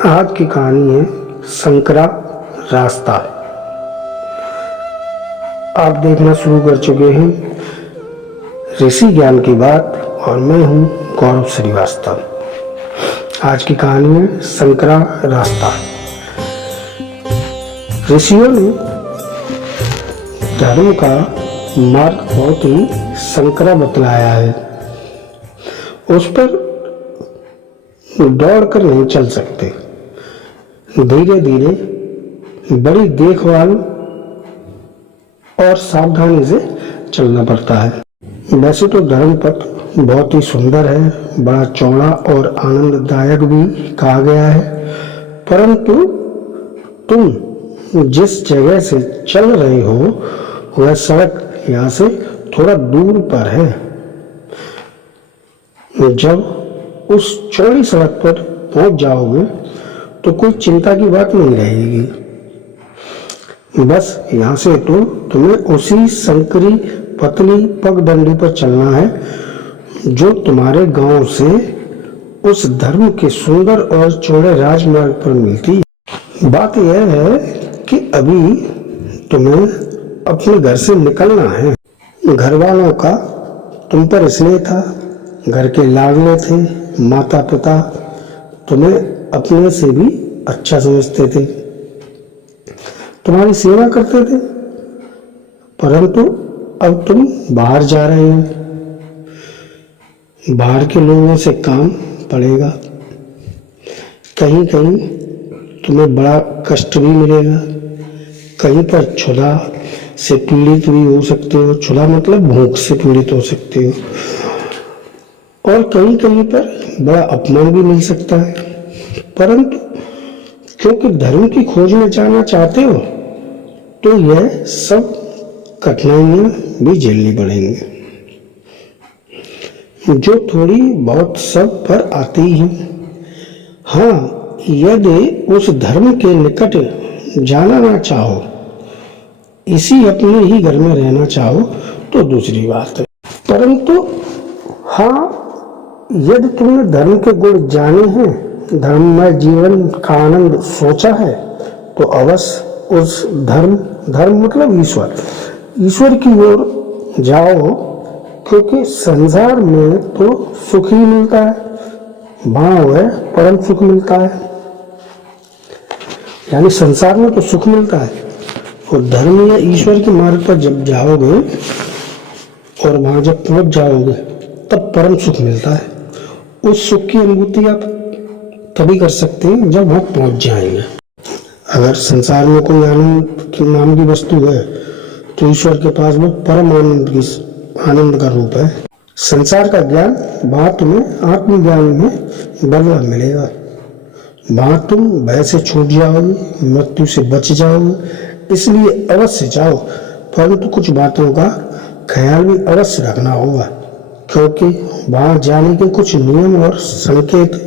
आज की कहानी है संकरा रास्ता। आप देखना शुरू कर चुके हैं ऋषि ज्ञान की बात और मैं हूं गौरव श्रीवास्तव। आज की कहानी है संकरा रास्ता। ऋषियों ने धर्म का मार्ग बहुत ही संकरा बतलाया है। उस पर दौड़ कर नहीं चल सकते, धीरे धीरे बड़ी देखभाल और सावधानी से चलना पड़ता है। वैसे तो धर्म पथ बहुत ही सुंदर है, बड़ा चौड़ा और आनंददायक भी कहा गया है, परंतु तुम जिस जगह से चल रहे हो वह सड़क यहाँ से थोड़ा दूर पर है। जब उस चौड़ी सड़क पर पहुंच जाओगे तो कोई चिंता की बात नहीं रहेगी। बस यहाँ से तो तुम्हें उसी संकरी पतली पगडंडी पर चलना है जो तुम्हारे गांव से उस धर्म के सुंदर और चौड़े राजमार्ग पर मिलती है। बात यह है कि अभी तुम्हें अपने घर से निकलना है। घर वालों का तुम पर स्नेह था, घर के लाडले थे, माता पिता तुम्हें अपने से भी अच्छा समझते थे, तुम्हारी सेवा करते थे, परंतु अब तुम बाहर जा रहे हो। बाहर के लोगों से काम पड़ेगा, कहीं कहीं तुम्हें बड़ा कष्ट भी मिलेगा, कहीं पर क्षुधा से पीड़ित भी हो सकते हो। क्षुधा मतलब भूख से पीड़ित हो सकते हो, और कहीं कहीं पर बड़ा अपमान भी मिल सकता है। परंतु क्योंकि धर्म की खोज में जाना चाहते हो तो यह सब कठिनाइयां भी झेलनी पड़ेंगी, जो थोड़ी बहुत सब पर आती हैं। हाँ, यदि उस धर्म के निकट जाना ना चाहो, इसी अपने ही घर में रहना चाहो तो दूसरी बात है। परंतु हाँ, यदि तुमने धर्म के गुण जाने हैं, धर्ममय जीवन का आनंद सोचा है, तो अवश्य उस धर्म मतलब ईश्वर की ओर जाओ, क्योंकि संसार में तो सुख ही मिलता है, वहां वह परम सुख मिलता है। यानी संसार में तो सुख मिलता है, और धर्म या ईश्वर के मार्ग पर जब जाओगे और वहां जब पहुंच जाओगे तब परम सुख मिलता है। उस सुख की अनुभूति आप तभी कर सकते हैं जब वहां पहुंच जाएंगे। अगर संसार में कोई आनंद नाम की वस्तु है तो ईश्वर के पास वो परम आनंद का रूप है। संसार का ज्ञान वहां तुम्हें आत्मज्ञान में बदला मिलेगा। वहां तुम भय से छूट जाओगे, मृत्यु से बच जाओगे। इसलिए अवश्य जाओ, परंतु कुछ बातों का ख्याल भी अवश्य रखना होगा, क्योंकि वहां जाने के कुछ नियम और संकेत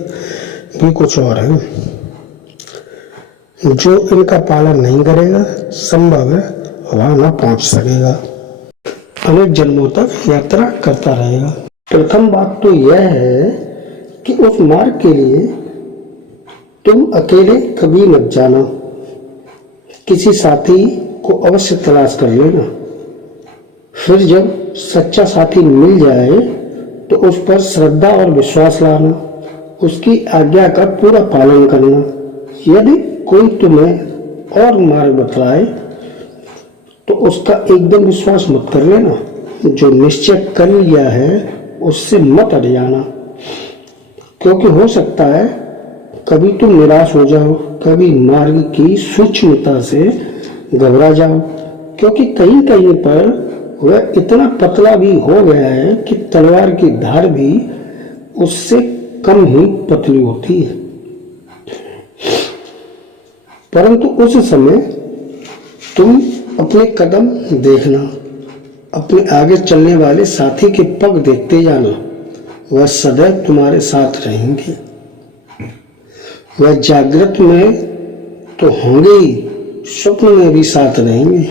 भी कुछ और हैं। जो इनका पालन नहीं करेगा संभव है वहां ना पहुंच सकेगा, अनेक जन्मों तक यात्रा करता रहेगा। प्रथम बात तो यह है कि उस मार्ग के लिए तुम अकेले कभी मत जाना, किसी साथी को अवश्य तलाश कर लेना। फिर जब सच्चा साथी मिल जाए तो उस पर श्रद्धा और विश्वास लाना, उसकी आज्ञा का पूरा पालन करना। यदि कोई तुम्हें और मार्ग बतलाए तो उसका एकदम विश्वास मत कर लेना। जो निश्चय कर लिया है उससे मत अड़ जाना, क्योंकि हो सकता है कभी तुम निराश हो जाओ, कभी मार्ग की सूक्ष्मता से घबरा जाओ, क्योंकि कहीं कहीं पर वह इतना पतला भी हो गया है कि तलवार की धार भी उससे कम ही पतली होती है। परंतु उस समय तुम अपने कदम देखना, अपने आगे चलने वाले साथी के पग देखते जाना। वह सदैव तुम्हारे साथ रहेंगे। वह जागृत में तो होंगे ही, स्वप्न में भी साथ रहेंगे,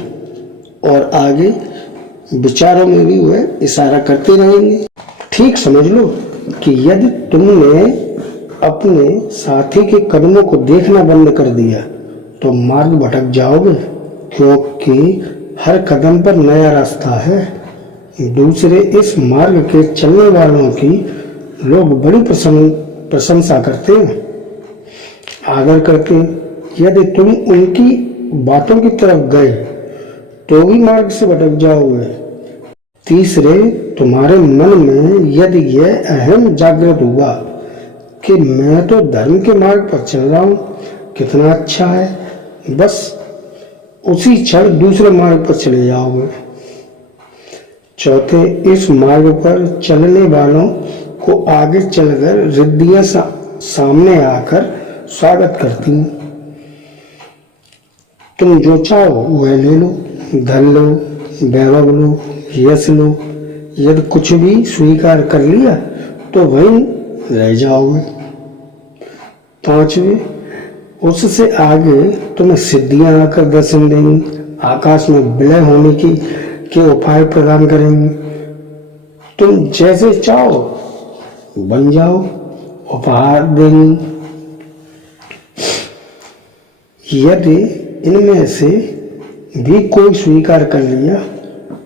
और आगे विचारों में भी वह इशारा करते रहेंगे। ठीक समझ लो कि यदि तुमने अपने साथी के कदमों को देखना बंद कर दिया तो मार्ग भटक जाओगे, क्योंकि हर कदम पर नया रास्ता है। दूसरे इस मार्ग के चलने वालों की लोग बड़ी प्रशंसा करते हैं, आदर करते हैं। यदि तुम उनकी बातों की तरफ गए तो भी मार्ग से भटक जाओगे। तीसरे, तुम्हारे मन में यदि यह अहम जागृत हुआ कि मैं तो धर्म के मार्ग पर चल रहा हूं, कितना अच्छा है, बस उसी क्षण दूसरे मार्ग पर चले जाओगे। चौथे, इस मार्ग पर चलने वालों को आगे चलकर रिद्धियां सामने आकर स्वागत करती हैं। तुम जो चाहो वह ले लो, धन लो, वैभव लो, यश लो। यदि कुछ भी स्वीकार कर लिया तो वहीं रह जाओगे। पांचवे, उससे आगे तुम्हें सिद्धियां आकर दर्शन देंगी, आकाश में विलय होने के उपाय प्रदान करेंगे। तुम जैसे चाहो बन जाओ, उपहार देंगी। यदि इनमें से भी कोई स्वीकार कर लिया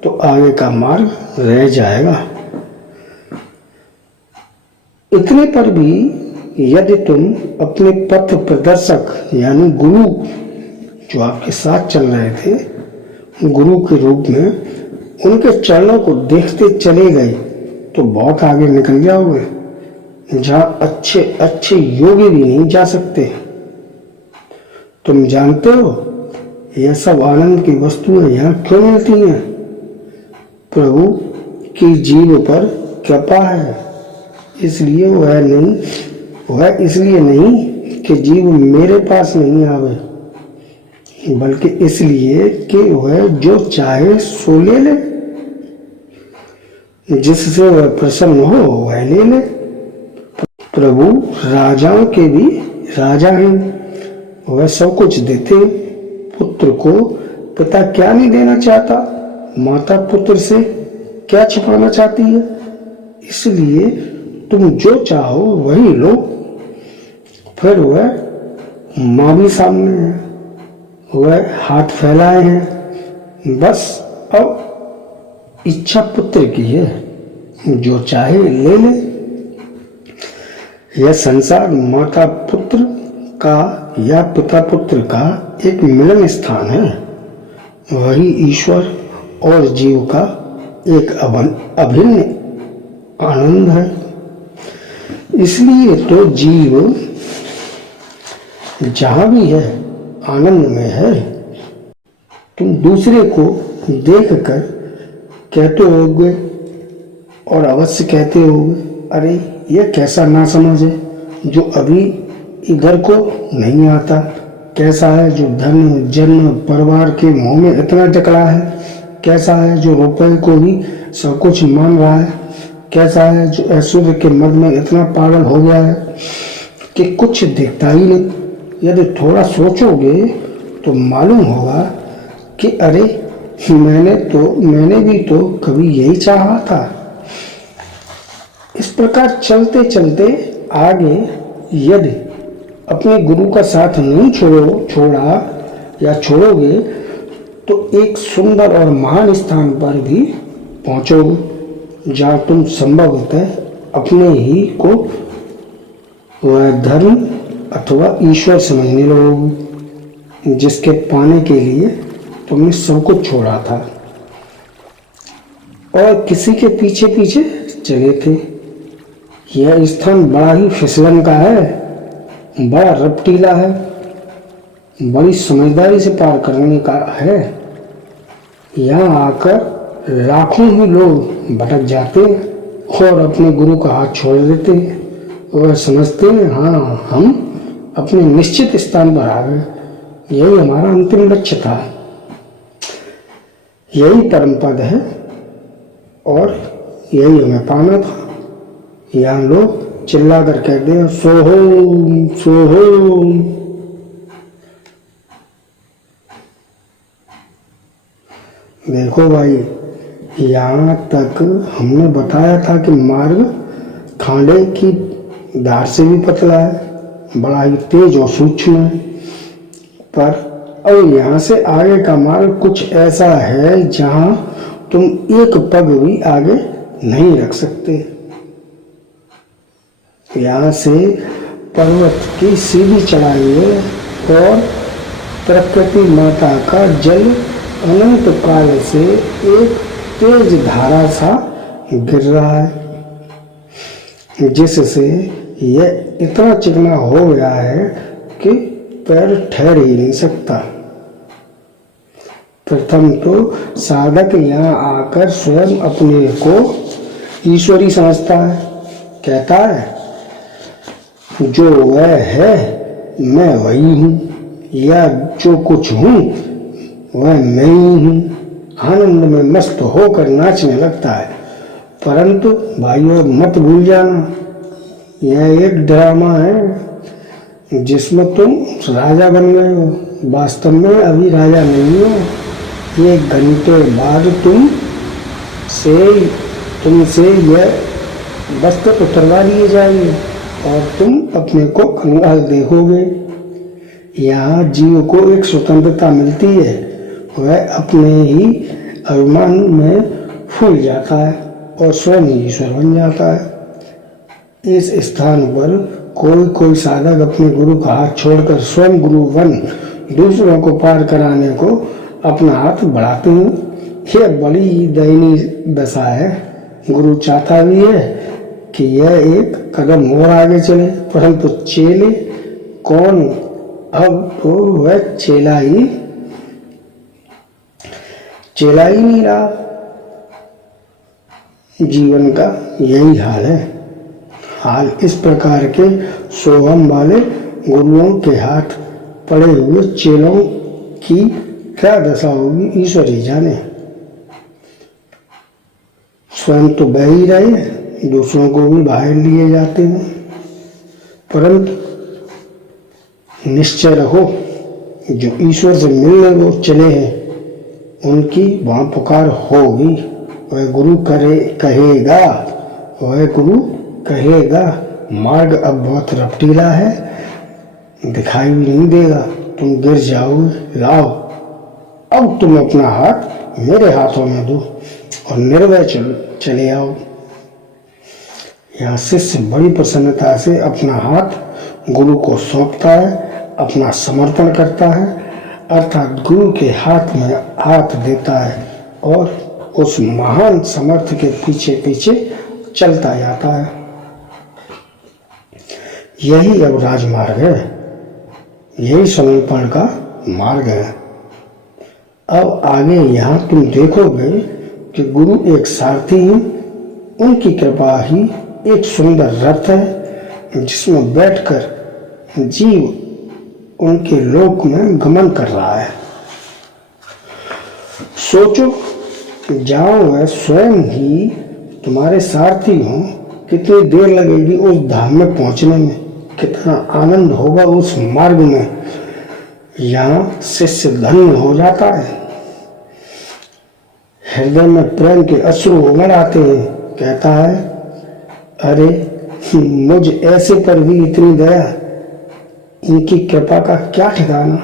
तो आगे का मार्ग रह जाएगा। इतने पर भी यदि तुम अपने पथ प्रदर्शक यानी गुरु जो आपके साथ चल रहे थे, गुरु के रूप में उनके चरणों को देखते चले गए तो बहुत आगे निकल जाओगे, जहां अच्छे अच्छे योगी भी नहीं जा सकते। तुम जानते हो यह सब आनंद की वस्तुएं यहाँ क्यों मिलती हैं? प्रभु की जीव पर कृपा है, इसलिए वह इसलिए नहीं कि जीव मेरे पास नहीं आवे, बल्कि इसलिए कि वह जो चाहे सो ले ले, जिससे वह प्रसन्न हो वह ले ले। प्रभु राजाओं के भी राजा हैं, वह सब कुछ देते। पुत्र को पिता क्या नहीं देना चाहता, माता पुत्र से क्या छिपाना चाहती है। इसलिए तुम जो चाहो वही लो। फिर वह माँ भी सामने है, वह हाथ फैलाए हैं, बस अब इच्छा पुत्र की है, जो चाहे ले ले। यह संसार माता पुत्र का या पिता पुत्र का एक मिलन स्थान है, वही ईश्वर और जीव का एक अभिन्न आनंद है। इसलिए तो जीव जहां भी है आनंद में है। तुम दूसरे को देखकर कहते होगे और अवश्य कहते होगे, अरे यह कैसा ना समझ है जो अभी इधर को नहीं आता, कैसा है जो धन जन्म परिवार के मुंह में इतना जकड़ा है, कैसा है जो रुपए को ही सब कुछ मान रहा है, कैसा है जो ऐश्वर्य के मद में इतना पागल हो गया है कि कुछ दिखता ही नहीं। यदि थोड़ा सोचोगे तो मालूम होगा कि अरे मैंने भी तो कभी यही चाहा था। इस प्रकार चलते चलते आगे यदि अपने गुरु का साथ नहीं छोड़ा या छोड़ोगे तो एक सुंदर और महान स्थान पर भी पहुंचोगे, जहाँ तुम संभवतः अपने ही को वह धर्म अथवा ईश्वर समझने लगोगे, जिसके पाने के लिए तुमने सब कुछ छोड़ा था और किसी के पीछे पीछे चले थे। यह स्थान बड़ा ही फिसलन का है, बड़ा रपटीला है, बड़ी समझदारी से पार करने का है। यहाँ आकर लाखों ही लोग भटक जाते और अपने गुरु का हाथ छोड़ देते। वह समझते हैं हाँ हम अपने निश्चित स्थान पर आ गए, यही हमारा अंतिम लक्ष्य था, यही परम पद है और यही हमें पाना था। यहाँ लोग चिल्ला कर कहते हैं सोहोम सोहोम। देखो भाई, यहाँ तक हमने बताया था कि मार्ग खांडे की धार से भी पतला है, बड़ा ही तेज और सूक्ष्म है। पर अब यहाँ से आगे का मार्ग कुछ ऐसा है जहां तुम एक पग भी आगे नहीं रख सकते। यहाँ से पर्वत की सीधी चढ़ाई है और प्रकृति माता का जल अनंत काल से एक तेज धारा सा गिर रहा है, जिससे यह इतना चिकना हो गया है कि पैर ठहर ही नहीं सकता। प्रथम तो साधक यहाँ आकर स्वयं अपने को ईश्वरी समझता है, कहता है जो वह है मैं वही हूँ, या जो कुछ हूँ वह मैं ही हूँ। आनंद में मस्त होकर नाचने लगता है। परंतु भाइयों मत भूल जाना, यह एक ड्रामा है जिसमें तुम राजा बन गए हो। वास्तव में अभी राजा नहीं हो। 1 घंटे बाद तुमसे यह वस्त्र उतरवा लिए जाएंगे और तुम अपने को कंगाल देखोगे। यहाँ जीव को एक स्वतंत्रता मिलती है, वह अपने ही अभिमान में फूल जाता है और स्वयं ईश्वर बन जाता है। इस स्थान पर कोई साधक अपने गुरु का हाथ छोड़कर स्वयं गुरु बन दूसरों को पार कराने को अपना हाथ बढ़ाते हैं। यह बड़ी दयनीय दशा है। गुरु चाहता भी है कि यह एक कदम और आगे चले, परंतु चेले कौन? अब तो वह चेला ही नहीं रहा। जीवन का यही हाल है। हाल इस प्रकार के सोहम वाले गुरुओं के हाथ पड़े हुए चेलों की क्या दशा होगी ईश्वर ही जाने। स्वयं तो बह ही रहे, दूसरों को भी बाहर लिए जाते हैं। परंतु निश्चय रहो, जो ईश्वर से मिलने वो चले हैं उनकी वहां पुकार होगी। वह गुरु कहेगा मार्ग अब बहुत रपटीला है, दिखाई भी नहीं देगा, तुम गिर जाओगे। लाओ अब तुम अपना हाथ मेरे हाथों में दो और निर्भय चले आओ। यहाँ शिष्य बड़ी प्रसन्नता से अपना हाथ गुरु को सौंपता है, अपना समर्पण करता है, अर्थात गुरु के हाथ में हाथ देता है और उस महान समर्थ के पीछे पीछे चलता जाता है। यही अब राजमार्ग है, यही समर्पण का मार्ग है। अब आगे यहाँ तुम देखोगे कि गुरु एक सारथी हैं, उनकी कृपा ही एक सुंदर रथ है जिसमें बैठकर जीव उनके लोक में गमन कर रहा है। सोचो, जाओ वह स्वयं ही तुम्हारे सारथी हो, कितनी देर लगेगी उस धाम में पहुंचने में, कितना आनंद होगा उस मार्ग में। यहाँ शिष्य धन्य हो जाता है, हृदय में प्रेम के अश्रु उमड़ आते हैं, कहता है अरे मुझ ऐसे पर भी इतनी दया, इनकी कृपा का क्या ठिकाना।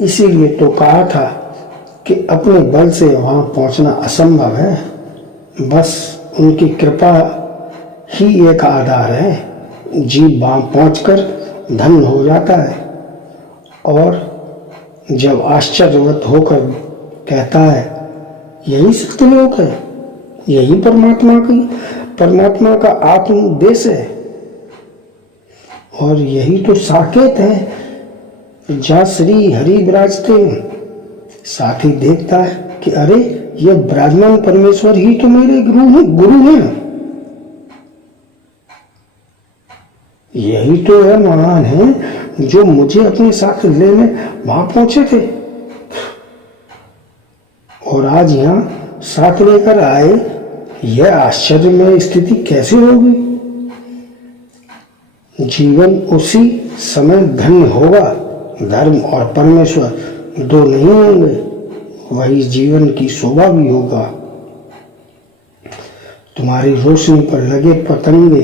इसीलिए तो कहा था कि अपने बल से वहां पहुंचना असंभव है, बस उनकी कृपा ही एक आधार है। जीव वहां पहुंचकर धन्य हो जाता है और जब आश्चर्यवत होकर कहता है यही सत्यलोक है, यही परमात्मा का आत्म देश है और यही तो साकेत है जहाँ श्री हरि विराजते हैं। साथ ही देखता है कि अरे ये विराजमान परमेश्वर ही तो मेरे गुरु हैं। यही तो है महान है जो मुझे अपने साथ लेने वहां पहुंचे थे और आज यहाँ साथ लेकर आए। यह आश्चर्य में स्थिति कैसी होगी। जीवन उसी समय धन्य होगा। धर्म और परमेश्वर दो नहीं होंगे, वही जीवन की शोभा भी होगा। तुम्हारी रोशनी पर लगे पतंगे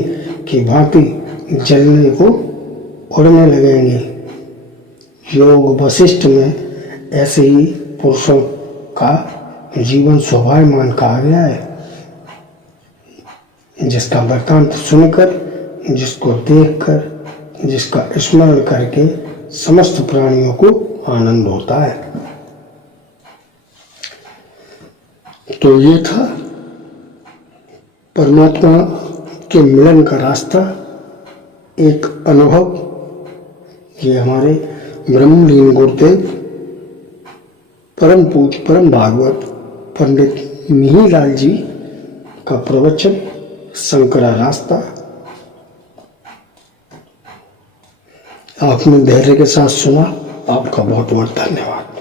की भांति जलने को उड़ने लगेंगे। योग वशिष्ठ में ऐसे ही पुरुषों का जीवन शोभायमान कहा गया है, जिसका वृत्तांत सुनकर, जिसको देखकर, जिसका स्मरण करके समस्त प्राणियों को आनंद होता है। तो ये था परमात्मा के मिलन का रास्ता, एक अनुभव। ये हमारे ब्रह्मलीन गुरुदेव परम पूज्य परम भागवत पंडित मिहिरलाल जी का प्रवचन, शंकरा रास्ता। आपने धैर्य के साथ सुना, आपका बहुत बहुत धन्यवाद।